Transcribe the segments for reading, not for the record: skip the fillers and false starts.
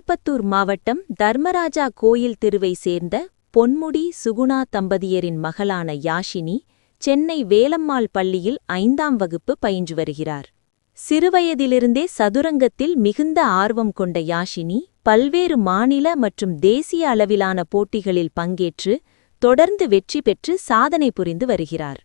திருப்பத்தூர் மாவட்டம் தர்மராஜா கோயில் தெருவை சேர்ந்த பொன்முடி சுகுணா தம்பதியரின் மகளான யாஷினி சென்னை வேலம்மாள் பள்ளியில் 5ஆம் வகுப்பு பயின்று வருகிறார். சிறுவயதிலிருந்தே சதுரங்கத்தில் மிகுந்த ஆர்வம் கொண்ட யாஷினி பல்வேறு மாநில மற்றும் தேசிய அளவிலான போட்டிகளில் பங்கேற்று தொடர்ந்து வெற்றி பெற்று சாதனை புரிந்து வருகிறார்.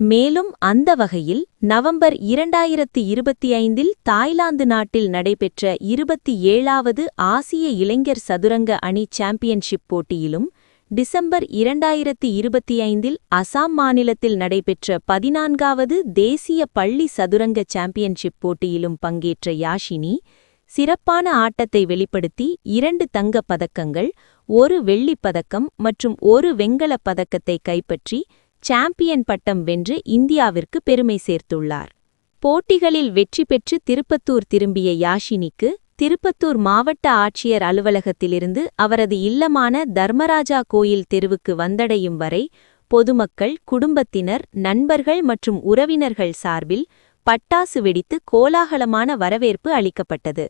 மேலும் அந்த வகையில் நவம்பர் 2025இல் தாய்லாந்து நாட்டில் நடைபெற்ற 27வது ஆசிய இளைஞர் சதுரங்க அணி சாம்பியன்ஷிப் போட்டியிலும், டிசம்பர் 2025இல் அசாம் மாநிலத்தில் நடைபெற்ற 14வது தேசிய பள்ளி சதுரங்க சாம்பியன்ஷிப் போட்டியிலும் பங்கேற்ற யாஷினி சிறப்பான ஆட்டத்தை வெளிப்படுத்தி 2 தங்கப் பதக்கங்கள், 1 வெள்ளிப் பதக்கம் மற்றும் 1 வெண்கலப் பதக்கத்தை கைப்பற்றி சாம்பியன் பட்டம் வென்று இந்தியாவிற்கு பெருமை சேர்த்துள்ளார். போட்டிகளில் வெற்றி பெற்று திருப்பத்தூர் திரும்பிய யாஷினிக்கு திருப்பத்தூர் மாவட்ட ஆட்சியர் அலுவலகத்திலிருந்து அவரது இல்லமான தர்மராஜா கோயில் தெருவுக்கு வந்தடையும் வரை பொதுமக்கள், குடும்பத்தினர், நண்பர்கள் மற்றும் உறவினர்கள் சார்பில் பட்டாசு வெடித்து கோலாகலமான வரவேற்பு அளிக்கப்பட்டது.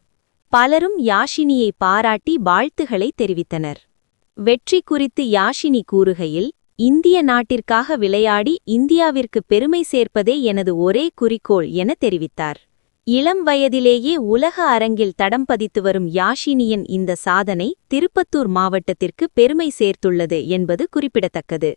பலரும் யாஷினியை பாராட்டி வாழ்த்துக்களை தெரிவித்தனர். வெற்றி குறித்து யாஷினி கூறுகையில், இந்திய நாட்டிற்காக விளையாடி இந்தியாவிற்கு பெருமை சேர்ப்பதே எனது ஒரே குறிக்கோள் என தெரிவித்தார். இளம் வயதிலேயே உலக அரங்கில் தடம் பதித்து வரும் யாஷினியின் இந்த சாதனை திருப்பத்தூர் மாவட்டத்திற்கு பெருமை சேர்த்துள்ளது என்பது குறிப்பிடத்தக்கது.